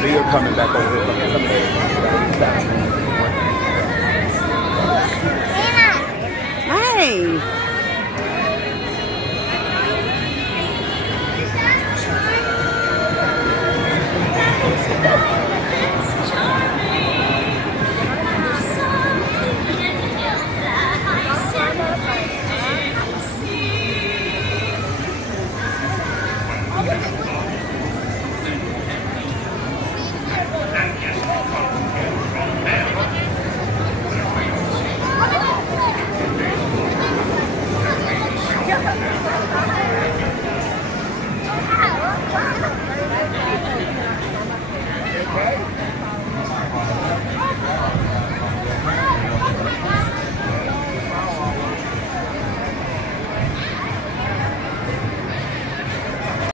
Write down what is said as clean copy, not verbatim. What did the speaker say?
So you're coming back over here from some of the Hey.